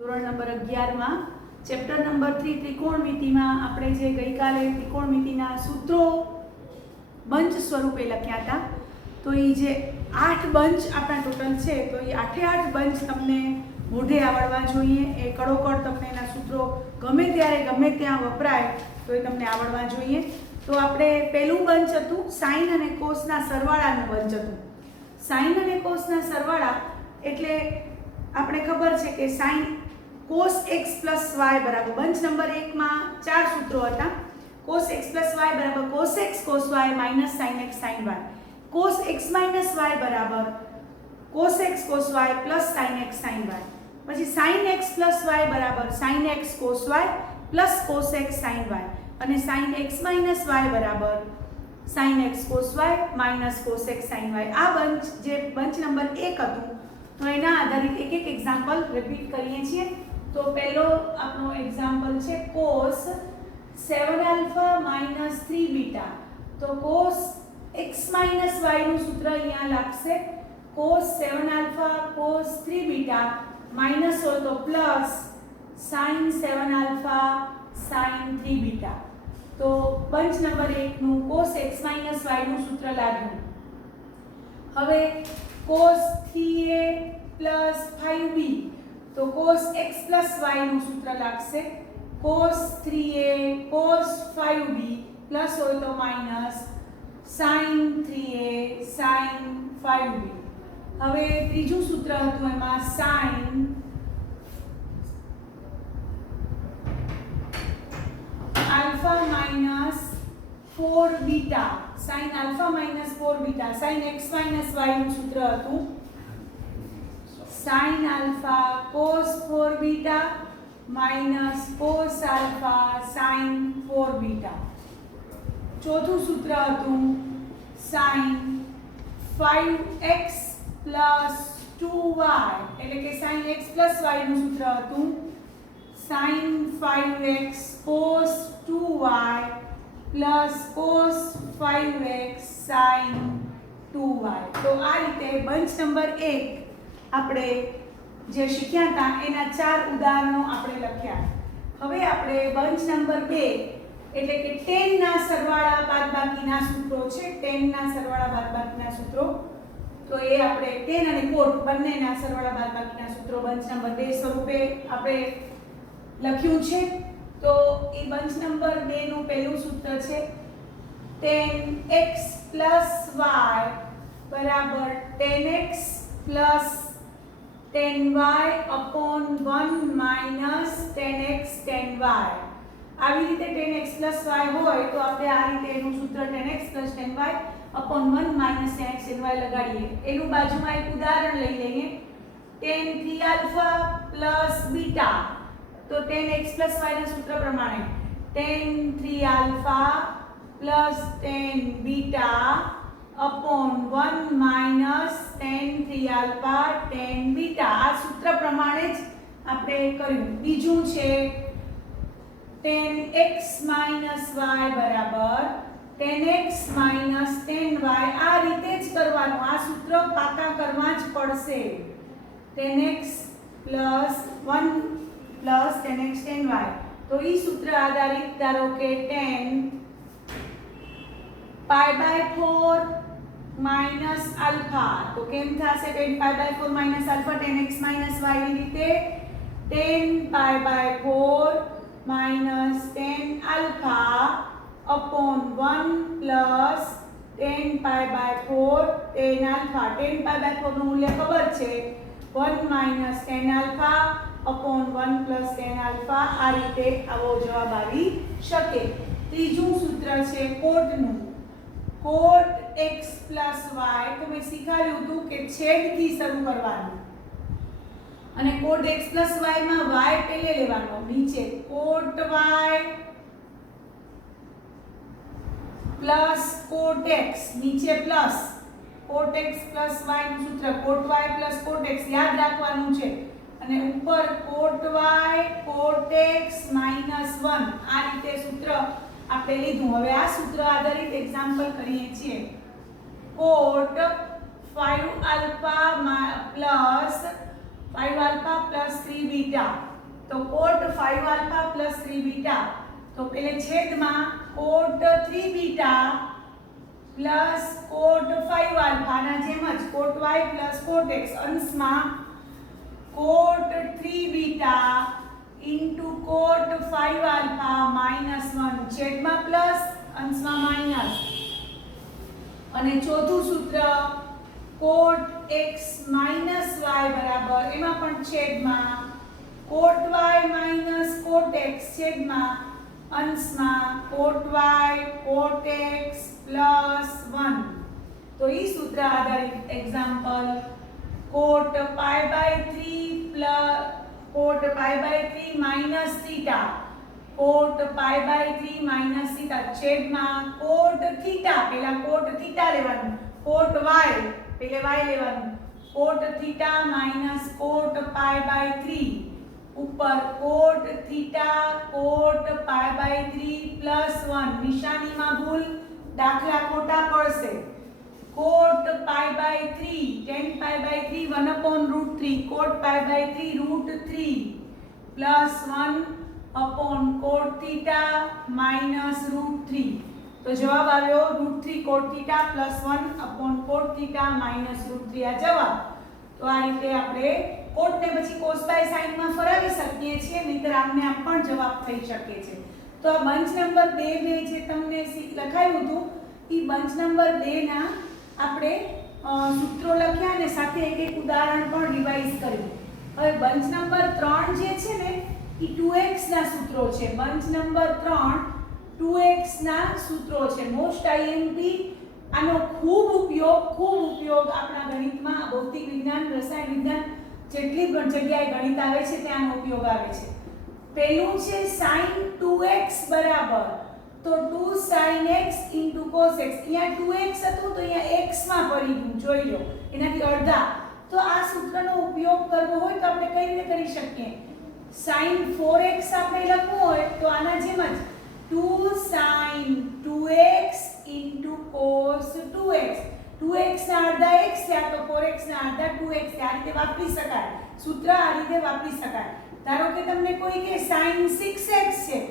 ધોરણ નંબર 11 માં chapter number 3 ત્રિકોણમિતિમાં આપણે જે ગઈકાલે ત્રિકોણમિતિના સૂત્રો બંચ સ્વરૂપે લખ્યા હતા, તો એ જે 8 બંચ આપણા ટોટલ છે, તો એ 8 બંચ તમને મોઢે આવડવા જોઈએ. એ કડોકડ તમને એના સૂત્રો ગમે ત્યારે ગમે ત્યાં વપરાય તો એ તમને આવડવા જોઈએ. તો આપણે પહેલું બંચ હતું સાઇન અને કોસના સરવાળાનું બંચ હતું. સાઇન અને કોસના સરવાળા એટલે આપણે ખબર છે કે sine cos x plus y બરાબર બંચ નંબર 1 માં 4 સૂત્રો હતા. cos x plus y બરાબર cos x cos y minus sin x sin y. cos x minus y બરાબર cos x cos y plus sin x sin y. પછી sin x plus y બરાબર sin x cos y plus cos x sin y અને sin x minus y બરાબર sin x cos y minus cos x sin y. આ bunch જે bunch number 1 હતું, તો એના આધારિત એક એક એક્ઝામ્પલ રિપીટ કરીએ છીએ. તો પહેલો આપણો એક્ઝામ્પલ છે cos 7 alpha minus 3 beta. તો cos x minus y નું સૂત્ર અહીંયા લાગશે cos 7 alpha cos 3 beta minus હોય તો plus sin 7 alpha sin 3 beta. તો બંચ નંબર 1 નું cos x minus y નું સૂત્ર લાગ્યું. હવે cos 3a plus 5b, તો cos x plus y નું સૂત્ર લાગશે cos 3a cos 5b plus હોય તો minus sin 3a sin 5b. હવે ત્રીજું સૂત્ર હતું એમાં sin alpha minus 4 beta, sin alpha minus 4 beta, sin x minus y નું સૂત્ર હતું sin alpha cos 4 beta minus cos alpha sin 4 beta. ચોથું સૂત્ર હતું sin 5x plus 2y, એટલે કે sin x plus y નું સૂત્ર હતું sin 5x cos 2y plus cos 5x sin 2y. તો આ રીતે બંચ નંબર 1 આપણે જે શીખ્યા હતા એના 4 ઉદાહરણો આપણે લખ્યા. હવે આપણે બંચ નંબર 2 એટલે કે 10 ના સરવાળા બાદબાકીના સૂત્રો છે. 10 ના સરવાળા બાદબાકીના સૂત્રો, તો એ આપણે 10 અને કોટ બંનેના સરવાળા બાદબાકીના સૂત્રો બંચ નંબર 2 સ્વરૂપે આપણે લખ્યું છે. તો એ બંચ નંબર 2 નું પહેલું સૂત્ર છે 10x y બરાબર 10x plus 10y upon 1 minus 10x 10y. આવી રીતે 10x plus y હોય તો આપણે આ રીતે એનું સૂત્ર 10x plus 10y upon 1 minus 10x 10y લગાડીએ. એનું બાજુમાં એક ઉદાહરણ લઈ લઈએ 10 3 alpha plus beta. તો 10x plus y ના સૂત્ર પ્રમાણે 10 3 alpha plus 10 beta upon 1 minus 10 3 alpha 10 beta. આ સૂત્ર પ્રમાણે જ આપણે કર્યું. બીજું છે 10x minus y બરાબર 10x minus 10y. આ રીતે જ કરવાનું, આ સૂત્ર પાકા કરવા જ પડશે. 10x plus 1 plus 10x 10y. તો ઈ સૂત્ર આધારિત ધારો કે 10 pi by 4 minus alpha. તો કેમ થશે 10 pi by 4 minus alpha 10x minus y ની રીતે 10 pi by 4 minus 10 alpha upon 1 plus 10 pi by 4 10 alpha. 10 pi by 4 નું મૂલ્ય ખબર છે 1 minus 10 alpha upon 1 plus 10 alpha. આ રીતે આવો જવાબ આવી શકે. ત્રીજું સૂત્ર છે કોટનું cot x plus y. તો મેં શીખવાડ્યું હતું કે છેદથી શરૂ કરવાનું અને cot x plus y માં y પહેલે લેવાનો, નીચે cot y plus cot x, નીચે plus cot x plus y નું સૂત્ર cot y plus cot x યાદ રાખવાનું છે અને ઉપર cot y cot x minus 1. આ રીતે સૂત્ર આપણે લીધું. હવે આ સૂત્ર આધારિત એક્ઝામ્પલ કરીએ છીએ. cot 5 alpha plus 5 alpha plus 3 beta तो कोट 5 अल्फा प्लस 3 बीटा तो पहले छेद में cot 3 beta plus cot 5 alpha ना जेमज cot y plus cot x अंश में cot 3 beta into cot 5 alpha minus 1 छेद में प्लस अंश में माइनस અને ચોથું સૂત્ર કોટ x માઈનસ y બરાબર એમાં પણ છેદમાં cot y minus cot x છેદમાં અંશમાં cot y cot x plus 1 તો એ સૂત્ર આધારિત example cot pi by 3 plus cot pi by 3 minus theta cot pi by 3 minus theta छेद में कोट थीटा पहला कोट थीटा लेवानु कोट y पहले y लेवानु cot theta minus cot pi by 3 ऊपर cot theta cot pi by 3 plus 1 निशानी में भूल दाखला खोटा पड़से cot pi by 3 tan pi by 3 1/√3 cot pi by 3 √3 plus 1 upon cot theta minus √3 तो जवाब आव्यो √3 cot theta plus 1 upon cot theta minus √3 आ जवाब तो आ रीते આપણે કોટ ને પછી cos બાય sin માં ફરાવી શકીએ છીએ નહીતર આમને આમ પણ જવાબ થઈ શકે છે તો આ બંચ નંબર 2 ને જે તમને લખાયું હતું ઈ બંચ નંબર 2 ના આપણે સૂત્રો લખ્યા અને સાથે એક એક ઉદાહરણ પણ રિવાઇઝ કર્યું હવે બંચ નંબર 3 જે છે ને ઈ 2x ના સૂત્રો છે બંચ નંબર 3 2x ના સૂત્રો છે મોસ્ટ આઈએમપી આનો ખૂબ ઉપયોગ આપણા ગણિતમાં ભૌતિક વિજ્ઞાન રસાયણ વિજ્ઞાન જેટલી પણ જગ્યાએ ગણિત આવે છે ત્યાં ઉપયોગ આવે છે પહેલું છે sin 2x બરાબર તો 2 sin x cos x અહીંયા 2x હતું તો અહીંયા x માં પડી ગયું જોઈ લો એનાથી અડધા તો આ સૂત્રનો ઉપયોગ કરવો હોય તો આપણે કઈ રીતે કરી શકીએ sin 4x આપણે લખવું હોય તો આના જેમ જ 2 sin 2x cos 2x 2x ના અડધા x થયા તો 4x ના અડધા 2x આ રીતે વાપરી શકાય સૂત્ર આ રીતે વાપરી શકાય ધારો કે તમને કોઈ કે sin 6x છે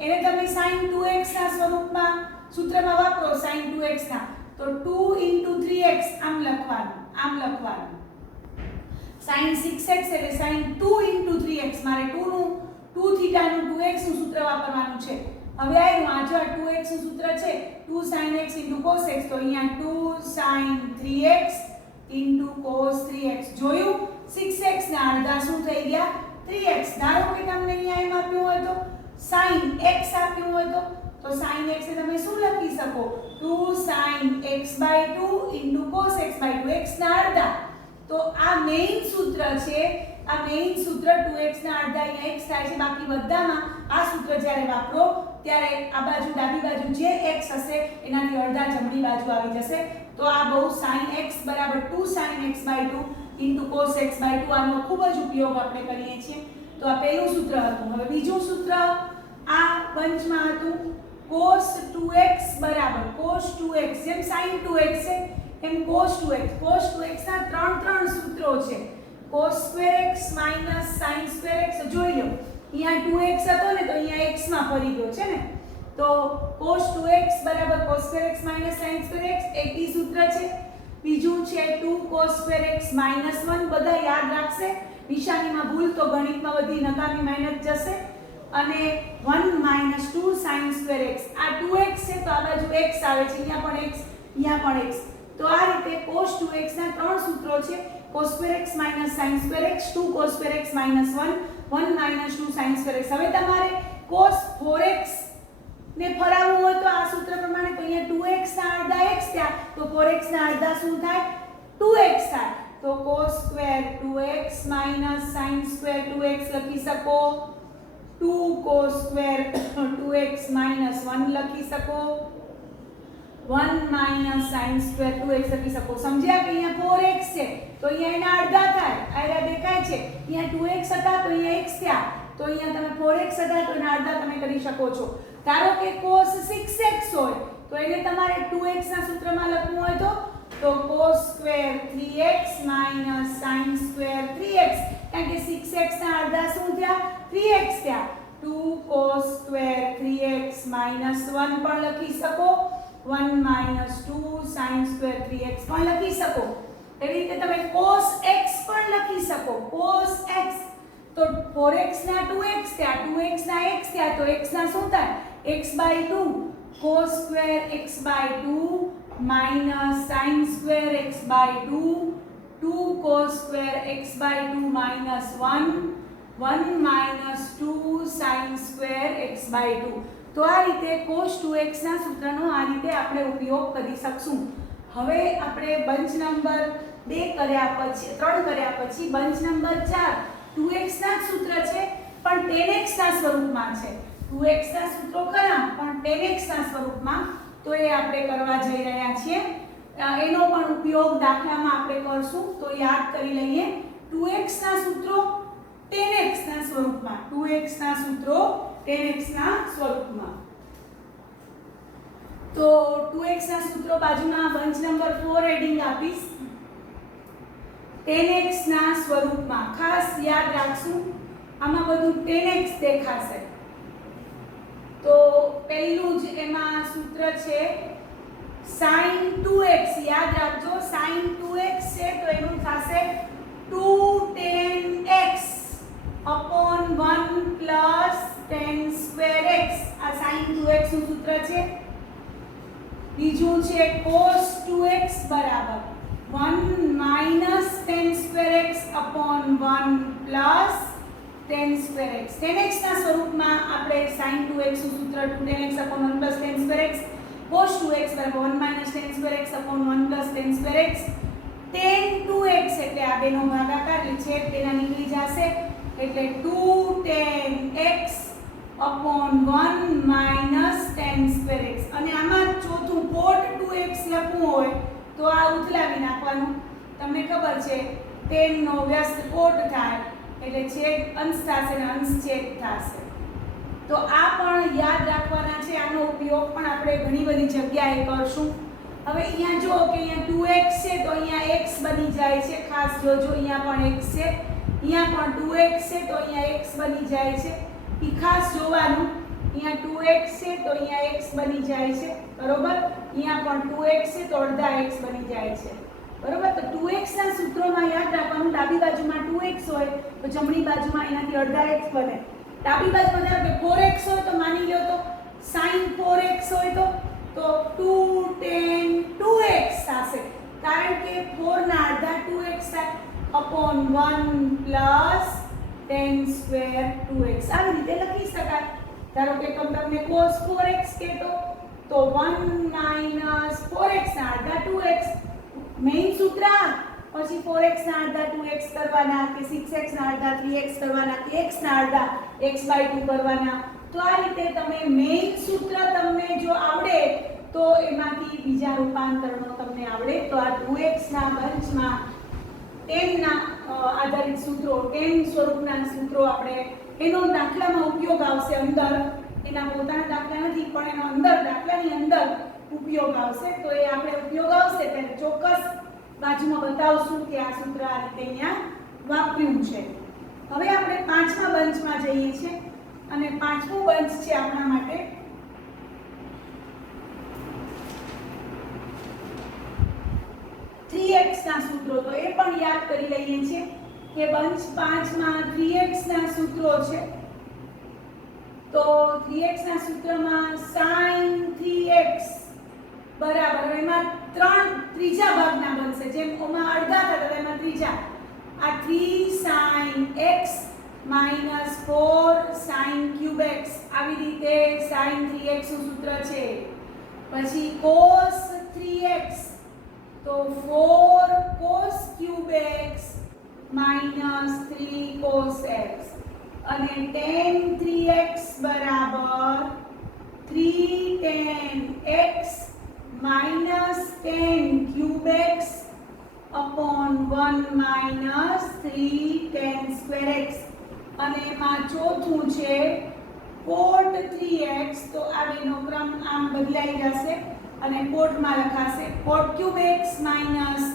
એને તમે sin 2x ના સ્વરૂપમાં સૂત્રમાં વાપરો sin 2x ના તો 2 3x આમ લખવાનું sin 6x એટલે sin 2 3x મારે 2 નું 2 થીટા નું 2x નું સૂત્ર વાપરવાનું છે હવે આયું આ જો 2x નું સૂત્ર છે 2 sin x cos x તો અહીંયા 2 sin 3x cos 3x જોયું 6x ના અડધા શું થઈ ગયા 3x ધારો કે તમને અહીંયા એમ આપ્યું હોય તો sin x આપ્યું હોય તો sin x ને તમે શું લખી શકો 2 sin x/2 cos x/2 x ના અડધા તો આ મેઈન સૂત્ર છે આ મેઈન સૂત્ર 2x ના અડધા અહીંયા x થાય છે બાકી બધામાં આ સૂત્ર જ્યારે વાપરો ત્યારે આ બાજુ ડાબી બાજુ જે x હશે એનાથી અડધા જમણી બાજુ આવી જશે તો આ બહુ sin x બરાબર 2 sin x/2 cos x/2 આનો ખૂબ જ ઉપયોગ આપણે કરીએ છીએ તો આ પહેલું સૂત્ર હતું હવે બીજું સૂત્ર આ બંચમાં હતું cos 2x બરાબર cos 2x જેમ sin 2x છે એમ cos 2x ના ત્રણ સૂત્રો છે cos2x sin2x જોઈ લો અહીંયા 2x હતો ને તો અહીંયા x માં ફરી ગયો છે ને તો cos 2x બરાબર cos2x sin2x એક ઈ સૂત્ર છે બીજું છે 2 cos2x -1 બધા યાદ રાખશે નિશાનીમાં ભૂલ તો ગણિતમાં બધી નકામી મહેનત જશે અને 1 - 2 sin2x આ 2x છે તો આ બાજુ x આવે છે અહીંયા પણ x તો આ રીતે cos 2x ના ત્રણ સૂત્રો છે cos2x sin2x 2 cos2x -1 1 - 2 sin2x હવે તમારે cos 4x ને ફરાવવું હોય તો આ સૂત્ર પ્રમાણે તો અહીંયા 2x ના અડધા x થયા તો 4x ના અડધા શું થાય 2x થાય તો cos2 2x sin2 2x લખી શકો 2 cos2 2x -1 લખી શકો 1 sin2 2x લખી શકો સમજ્યા કે અહીંયા 4x છે તો અહીંયા એના અડધા થાય આયા દેખાય છે અહીંયા 2x હતા તો અહીંયા x થયા તો અહીંયા તમે 4x હતા તો એના અડધા તમે કરી શકો છો ધારો કે cos 6x હોય તો એને તમારે 2x ના સૂત્રમાં લખવું હોય તો cos2 3x sin2 3x કારણ કે 6x ના અડધા શું થયા 3x થયા 2 cos square 3x minus 1 પણ લખી શકો 1 minus 2 sin square 3x પણ લખી શકો એવી રીતે તમે cos x પણ લખી શકો cos x તો 4x ના 2x થયા 2x ના x થયા તો x ના શું થાય x/2 cos square x/2 minus sin square x/2 2 cos square x/2 minus 1 minus 2 sin square x/2 તો આ રીતે cos 2x ના સૂત્રનો આ રીતે આપણે ઉપયોગ કરી શકશું હવે આપણે બંચ નંબર 2 કર્યા પછી 3 કર્યા પછી બંચ નંબર 4 2x ના સૂત્ર છે પણ 10x ના સ્વરૂપમાં છે 2x ના સૂત્રો ખરા પણ 10x ના સ્વરૂપમાં તો એ આપણે કરવા જઈ રહ્યા છીએ એનો પણ ઉપયોગ દાખલામાં આપણે કરશું તો યાદ કરી લઈએ 2x ના સૂત્રો 10x ના સ્વરૂપમાં 2x ના સૂત્રો 10x ના સ્વરૂપમાં તો 2x ના સૂત્રો બાજુના બંચ નંબર 4 હેડિંગ આપીશ 10x ના સ્વરૂપમાં ખાસ યાદ રાખશું આમાં બધું 10x દેખાશે તો પહેલું જ એમાં સૂત્ર છે sin 2x યાદ રાખજો sin 2x છે તો એનું થશે 2 10x upon 1 plus 10 square x આ sin 2x નું સૂત્ર છે બીજું છે cos 2x બરાબર 1 minus 10 square x upon 1 plus 10 square x 10x ના સ્વરૂપમાં આપણે sin 2x નું સૂત્ર 2 10x upon 1 plus 10 square x cos 2x બરાબર 1 minus 10 square x upon 1 plus 10 square x tan 2x એટલે આ બેનો ભાગાકાર એટલે છેદ તેના નીકળી જશે એટલે 2 tan x upon 1 minus 10 square x અને આમાં ચોથું cot 2x લખવું હોય તો આ ઉથલાવી નાખવાનું તમને ખબર છે tan નો વ્યસ્ત cot થાય એટલે છેદ અંશ થશે અને અંશ છેદ થશે તો આ પણ યાદ રાખવાના છે આનો ઉપયોગ પણ આપણે ઘણી બધી જગ્યાએ કરશું હવે અહીંયા જો કે અહીંયા 2x છે તો અહીંયા x બની જાય છે ખાસ જોજો અહીંયા પણ x છે અહીંયા પણ 2x છે તો અહીંયા x બની જાય છે ઈ ખાસ જોવાનું અહીંયા 2x છે તો અહીંયા x બની જાય છે બરોબર અહીંયા પણ 2x છે તો અડધા x બની જાય છે બરોબર તો 2x ના સૂત્રોમાં યાદ રાખવાનું ડાબી બાજુમાં 2x હોય તો જમણી બાજુમાં એનાથી અડધા x બને ડાબી બાજુમાં ધારો કે 4x હોય તો માની લ્યો તો sin 4x હોય તો 2 tan 2x થશે કારણ કે 4 ના અડધા 2x થાય upon 1 plus 10 square 2x આવી રીતે લખી શકાય ધારો કે તમને cos 4x કહેતો તો 1 minus 4x ના અડધા 2x મેઈન સૂત્ર પછી 4x ના અડધા 2x કરવાના કે 6x ના અડધા 3x કરવાના કે x ના અડધા x/2 કરવાના તો આ રીતે તમે મેઈન સૂત્ર તમને જો આવડે તો એમાંથી બીજા રૂપાંતરણો તમને આવડે તો આ 2x ના બંચમાં 10 ના આધારિત સૂત્રો 10 સ્વરૂપના સૂત્રો આપણે એનો દાખલામાં ઉપયોગ આવશે અંદર એના પોતાના દાખલા નથી પણ એનો અંદર દાખલાની અંદર ઉપયોગ આવશે તો એ આપણે ઉપયોગ આવશે ત્યારે ચોક્કસ બાજુમાં બતાવશું કે આ સૂત્ર આ રીતે અહીંયા વાપર્યું છે હવે આપણે પાંચમા બંચમાં જઈએ છીએ અને પાંચમું બંચ છે આપણા માટે 3x ના સૂત્રો તો એ પણ યાદ કરી લઈએ છીએ કે બંચ 5 માં 3x ના સૂત્રો છે તો 3x ના સૂત્રમાં sin 3x બરાબર એમાં ત્રીજા ભાગના બનશે જેમ ઓમાં અડધા થતા એમાં ત્રીજા આ 3 sin x minus 4 sin cube x આવી રીતે sin 3x નું સૂત્ર છે પછી cos 3x તો 4 cos cube x minus 3 cos x અને tan 3x બરાબર 3 tan x minus 10 cube x upon 1 minus 3 tan square x અને એમાં ચોથું છે cot 3x તો આ બેનો ક્રમ આમ બદલાઈ જશે અને cot માં લખાશે cot cube x minus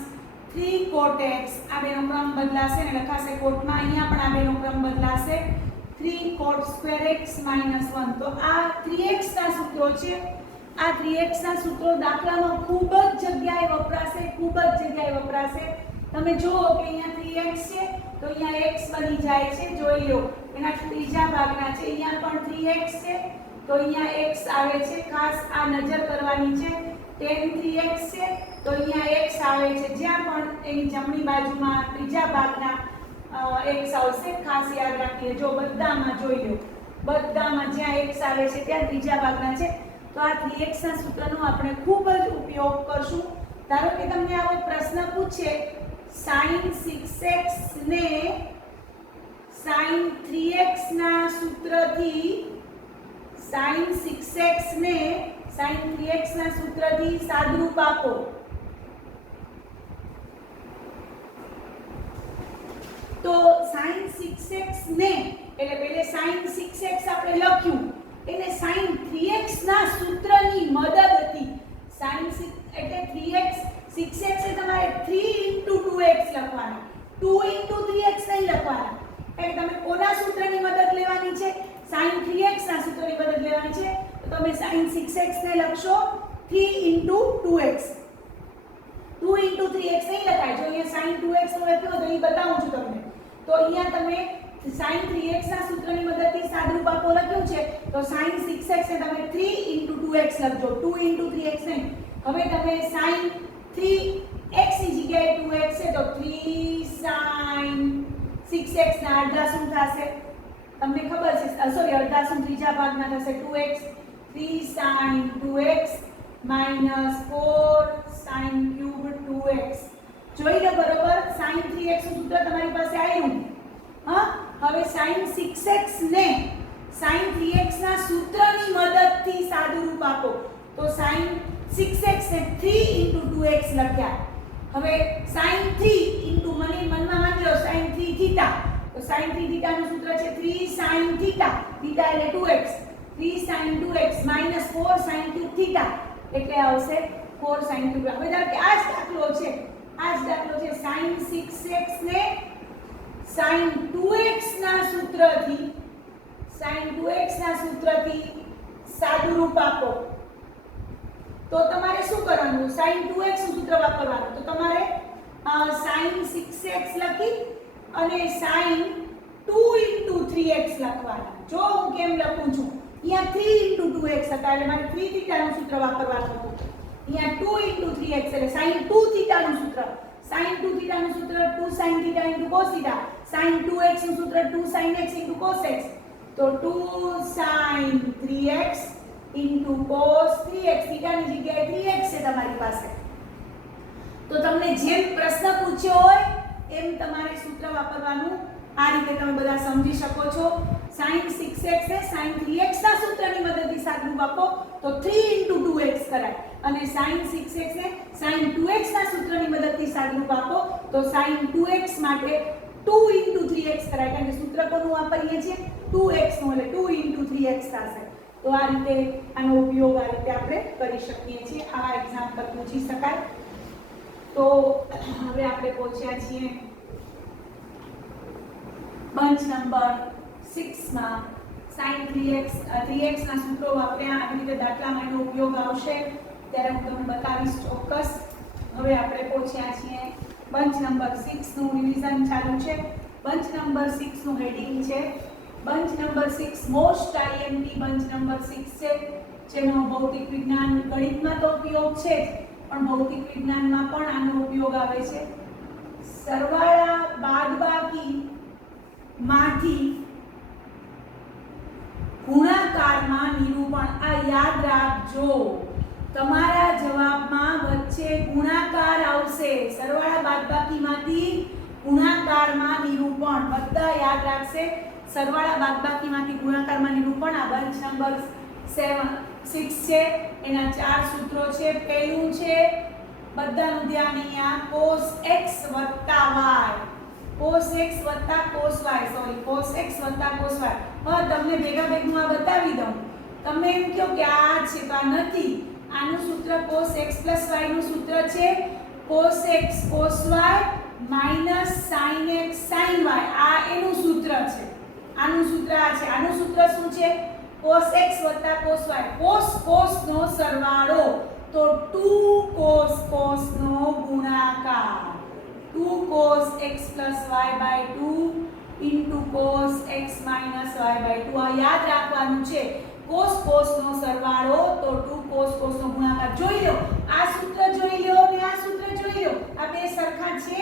3 cot x, આ બેનો ક્રમ બદલાશે અને લખાશે કોટમાં. અહીંયા પણ આ બેનો ક્રમ બદલાશે 3 cot square x minus 1. તો આ 3x ના સૂત્રો છે. આ 3x ના સૂત્રો દાખલામાં ખૂબ જ જગ્યાએ વપરાશે. તમે જુઓ કે અહીંયા 3x છે તો અહીંયા x બની જાય છે. જોઈ લો એના ત્રીજા ભાગના છે. અહીંયા પણ 3x છે તો અહીંયા x આવે છે. ખાસ આ નજર કરવાની છે. tan 3x છે તો અહીંયા x આવે છે. જ્યાં પણ એની જમણી બાજુમાં ત્રીજા ભાગના x આવશે ખાસ યાદ રાખીએ. જો બધામાં જોઈ લો, બધામાં જ્યાં x આવે છે ત્યાં ત્રીજા ભાગના છે. તો આ 3x ના સૂત્રનો આપણે ખૂબ જ ઉપયોગ કરશું. ધારો કે તમને આવો પ્રશ્ન પૂછે sin 6x ને sin 3x ના સૂત્રથી sin 6x ને sin 3x ના સૂત્રથી સાદુરૂપ આપો. તો sin 6x ને એટલે પહેલે sin 6x આપણે લખ્યું એને sin 3x ના સૂત્રની મદદથી sin 6 એટલે 3x 6x એ તમારે 3 2x લખવાના, 2 3x નહીં લખવાના. એટલે તમે કોના સૂત્રની મદદ લેવાની છે? sin 3x ના સૂત્રની મદદ લેવાની છે. તો તમે sin 6x ને લખશો 3 2x. 2 3x નહીં લખાય. જો અહીંયા sin 2x નો લખ્યો તો એ બતાવું છું તમને. તો અહીંયા તમે sin 3x ના સૂત્રની મદદથી સાદુરૂપ આપો લખ્યું છે તો sin 6x ને તમે 3 2x લખજો, 2 3x નહીં. હવે તમે sin 3x ની જગ્યાએ 2x છે તો 3 sin 6x ના અડધા શું થશે? તમને ખબર છે, સોરી અડધા શું ત્રીજા ભાગમાં થશે 2x. 3 sin 2x minus 4 sin cube 2x. જોઈ લો બરોબર. sin 3x નું સૂત્ર તમારી પાસે આવ્યું. હા, હવે sin 6x ને sin 3x ના સૂત્રની મદદથી સાદુરૂપ આપો. તો sin 6x ને 3 2x લખ્યા. હવે sin 3 મનમાં માની લો sin 3 થીટા. તો sin 3 થીટા નું સૂત્ર છે 3 sin થીટા. થીટા એટલે 2x. 3 sin 2x minus 4 sin cube theta એટલે આવશે 4 sin cube. હવે ધારો કે આ જ દાખલો છે sin 6x ને sin 2x ના સૂત્રથી સાદુરૂપ આપો. તો તમારે શું કરવાનું? sin 2x નું સૂત્ર વાપરવાનું. તો તમારે sin 6x લખી અને sin 2 3x લખવાના. જો હું કેમ લખું છું, અહીંયા 3 2x હતા એટલે મારે 3 થીટાનું સૂત્ર વાપરવાનું હતું. અહીંયા 2 3x એટલે sin 2 થીટાનું સૂત્ર. sin 2 થીટાનું સૂત્ર 2 sin theta cos theta. sin 2x નું સૂત્ર 2 sin x cos x. તો 2 sin 3x cos 3x. થીટાની જગ્યાએ 3x છે તમારી પાસે. તો તમને જેમ પ્રશ્ન પૂછ્યો હોય એમ તમારે સૂત્ર વાપરવાનું. આ રીતે તમે બધા સમજી શકો છો. sin 6x ને sin 3x ના સૂત્રની મદદથી સાદુરૂપ આપો તો 3 2x કરાય. અને sin 6x ને sin 2x ના સૂત્રની મદદથી સાદુરૂપ આપો તો sin 2x માટે 2 3x કરાય. કારણ કે સૂત્ર કોનું વાપરીએ છીએ? 2x નું એટલે 2 3x થશે. તો આ રીતે આનો ઉપયોગ આ રીતે આપણે કરી શકીએ છીએ. આ એક્ઝામ્પલ પૂછી શકાય. તો હવે આપણે પહોંચ્યા છીએ બંચ નંબર 6 માં. sin 3x ના સૂત્રો વાપર્યા. આવી રીતે દાખલામાં એનો ઉપયોગ આવશે ત્યારે હું તમને બતાવીશ ચોક્કસ. હવે આપણે પહોંચ્યા છીએ બંચ નંબર 6 નું રિવિઝન ચાલુ છે. બંચ નંબર 6 નું હેડિંગ છે bunch number 6 most IMP bunch number 6 છે, જેનો ભૌતિક વિજ્ઞાન ગણિતમાં તો ઉપયોગ છે જ પણ ભૌતિક વિજ્ઞાનમાં પણ આનો ઉપયોગ આવે છે. સરવાળા બાદબાકી માંથી ગુણાકારમાં નિરૂપણ. આ યાદ રાખજો, તમારા જવાબમાં વચ્ચે ગુણાકાર આવશે. સરવાળા બાદબાકીમાંથી ગુણાકારમાં નિરૂપણ. બધા યાદ રાખશે. સરવાળા બાદબાકીમાંથી ગુણાકારમાં નિરૂપણ. આ બંચ નંબર 6 છે. એના 4 સૂત્રો છે. પહેલું છે, બધાનું ધ્યાન અહીંયા, cos x y. cos x cos y, sorry cos x cos y. હવે તમને ભેગા ભેગું આ બતાવી દઉં. તમે એમ કહો કે આ છે તો આ નથી. આનું સૂત્ર cos x y નું સૂત્ર છે cos x cos y minus sin x sin y આ એનું સૂત્ર છે. આનું સૂત્ર આ છે. આનું સૂત્ર શું છે? cos x cos y. cos નો સરવાળો તો 2 cos નો ગુણાકાર 2 cos x y 2 into cos x minus y 2. આ યાદ રાખવાનું છે. cos નો સરવાળો તો 2 cos નો ગુણાકાર. જોઈ લો આ સૂત્ર જોઈ લો અને આ સૂત્ર જોઈ લો. આ બે સરખા છે.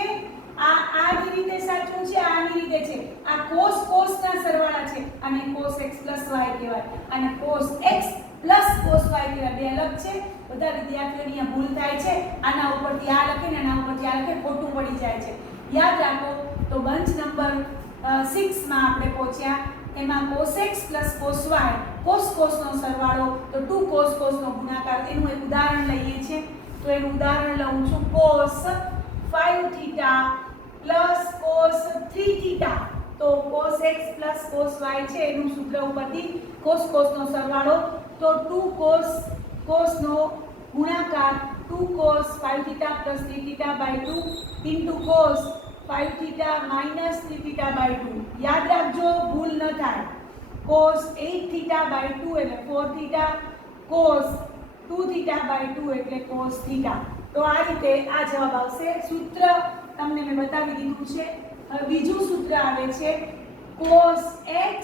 આની રીતે સાચું છે, આની રીતે છે. આ cos ના સરવાળા છે અને cos x y કહેવાય અને cos x cos y કહેવાય. બે અલગ છે. બધા વિદ્યાર્થીઓની આ ભૂલ થાય છે. આના ઉપરથી આ લખે ને આના ઉપરથી આ લખે, ખોટું પડી જાય છે. યાદ રાખો. તો બંચ નંબર 6 માં આપણે પહોંચ્યા. એમાં cos x cos y cos નો સરવાળો તો 2 cos નો ગુણાકાર. એનું એક ઉદાહરણ લઈએ છીએ. તો એનું ઉદાહરણ લઉં છું. cos 5 theta cos 3 theta. તો cos x cos y છે એનું સૂત્ર ઉપરથી cos નો સરવાળો તો 2 cos નો ગુણાકાર 2 cos 5 theta 3 theta 2 into cos 5 theta minus 3 theta 2. યાદ રાખજો, ભૂલ ન થાય. cos 8 theta 2 એટલે 4 theta, cos 2 theta 2 એટલે cos theta. તો આ રીતે આ જવાબ આવશે. સૂત્ર તમને મેં બતાવી દીધું છે. હવે બીજું સૂત્ર આવે છે cos x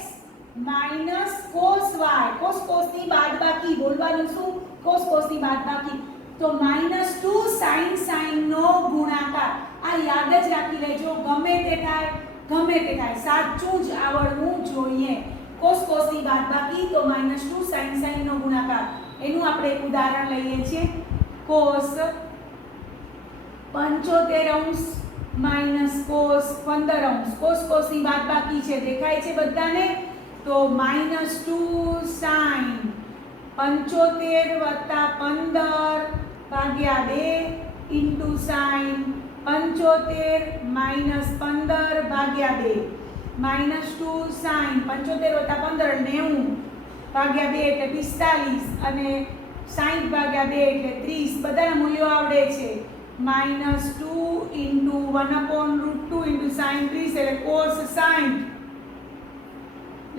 minus cos y. cos ની બાદબાકી. બોલવાનું શું? cos ની બાદબાકી તો -2 sin નો ગુણાકાર. આ યાદ જ રાખી લેજો. ગમે તે થાય સાચું જ આવડવું જોઈએ. cos ની બાદબાકી તો -2 sin નો ગુણાકાર. એનું આપણે એક ઉદાહરણ લઈએ છીએ. cos 75 minus cos 15 cos ની બાદબાકી છે. દેખાય છે બધાને? તો -2 sin 75 + 15 ભાગ્યા 2 into sin 75 minus 15 ભાગ્યા 2 -2 sin 75 + 15 90 ભાગ્યા 2 એટલે 45 અને 60 ભાગ્યા 2 એટલે 30. બધાના મૂલ્યો આવડે છે. -2 into 1/√2 into sin 30 એટલે cos 60.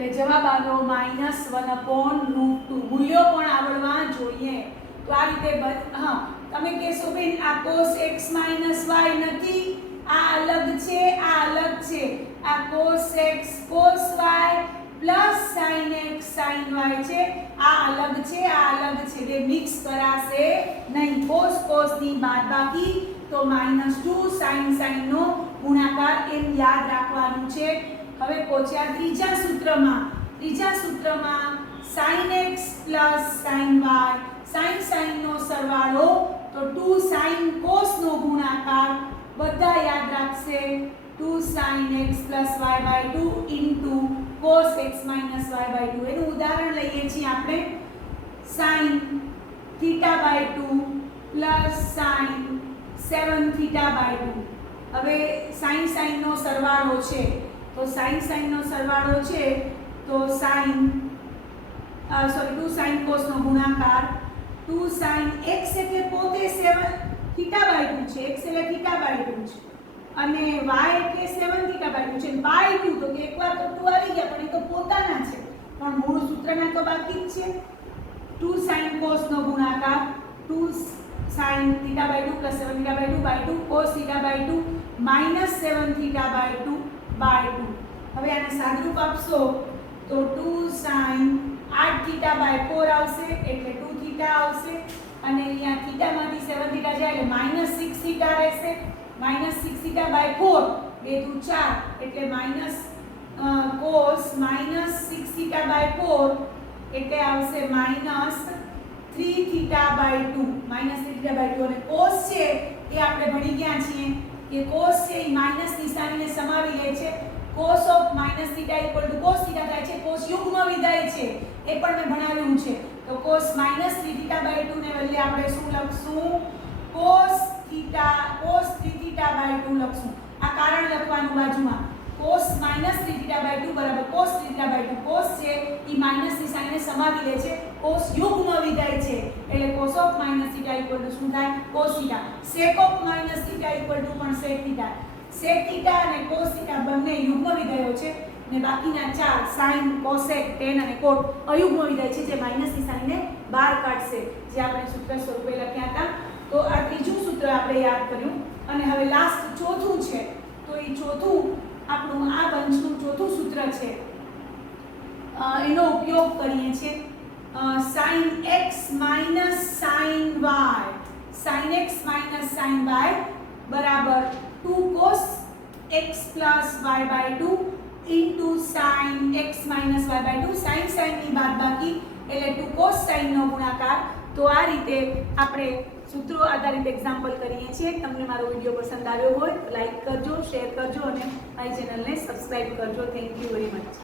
એટલે જવાબ આવ્યો -1/√2. મૂલ્યો પણ આવડવા જોઈએ. તો આ રીતે તમે કહેશો બેન આ cos x y નથી, આ અલગ છે, આ અલગ છે. આ cos x cos y sin x sin y છે. આ અલગ છે, આ અલગ છે. બે મિક્સ કરાશે નહીં. cos ની બાદબાકી તો -2 sin નો ગુણાકાર. એમ યાદ રાખવાનું છે. હવે પહોંચ્યા ત્રીજા સૂત્રમાં. ત્રીજા સૂત્રમાં sin x sin y sin નો સરવાળો તો 2 sin cos નો ગુણાકાર. બધા યાદ રાખશે. 2 sin x y 2 into cos x minus y 2. એનું ઉદાહરણ લઈએ છીએ આપણે. sin theta 2 plus sin 7 theta 2. હવે sin નો સરવાળો છે. તો sin નો સરવાળો છે તો 2 sin cos નો ગુણાકાર. 2 sin x એટલે પોતે 7 theta 2 છે. x એટલે theta 2 છે અને y એટલે 7 theta 2 છે. by 2 તો કે એકવાર તો 2 આવી ગયા પણ એ તો પોતાના છે, પણ મૂળ સૂત્રના તો બાકી જ છે. 2 sin cos નો ગુણાકાર 2 sin theta 2 plus 7 theta 2 cos theta 2 minus 7 theta 2 by 2. હવે આને સાદુરૂપ આપશો તો 2 sin 8 theta by 4 આવશે એટલે 2 theta આવશે અને અહીંયા theta માંથી 7 theta જાય એટલે -6 theta રહેશે. -6 theta by 4 2 2 4 એટલે cos -6 theta by 4 એટલે આવશે -3 theta by 2. -3 theta by 2 અને cos છે એ આપણે ભણી ગયા છીએ કે cos છે એ માઈનસ નિશાનીને સમાવી લે છે. cos of minus theta equal to cos theta થાય છે. cos યુગ્મ વિધેય છે એ પણ મેં ભણાવ્યું છે. તો cos -3 theta by 2 ને બદલે આપણે શું લખશું? cos 3 theta by 2 લખશું. આ કારણ લખવાનું બાજુમાં. cos -3 theta by 2 બરાબર cos 3 theta by 2. cos છે એ માઈનસ નિશાનીને ને સમાવી લે છે. cos યુગ્મ વિધેય છે એટલે cos of minus theta equal to શું થાય? cos theta. sec of minus theta equal to પણ sec થીટા. sec થીટા અને cos થીટા બંને યુગ્મ વિધેયો છે ને બાકીના ચાર sin, cosec, tan અને cot અયુગ્મ વિધેય છે જે માઇનસ ની સાઇનને બહાર કાઢશે, જે આપણે સૂત્ર સ્વરૂપે લખ્યા હતા. તો આ ત્રીજું સૂત્ર આપણે યાદ કર્યું અને હવે લાસ્ટ ચોથું છે. તો એ ચોથું આપણું આ બંચનું ચોથું સૂત્ર છે, એનો ઉપયોગ કરીએ છીએ. sin x minus sin y, sin x minus sin y બરાબર 2 cos x plus y by 2 into sin x minus y by 2, sin ની બાદબાકી એટલે 2 cos sin નો ગુણાકાર. તો આ રીતે આપણે સૂત્રો આધારિત એક્ઝામ્પલ કરીએ છીએ. તમને મારો વિડીયો પસંદ આવ્યો હોય તો લાઈક કરજો, શેર કરજો અને મારી ચેનલને સબસ્ક્રાઇબ કરજો. Thank you very much.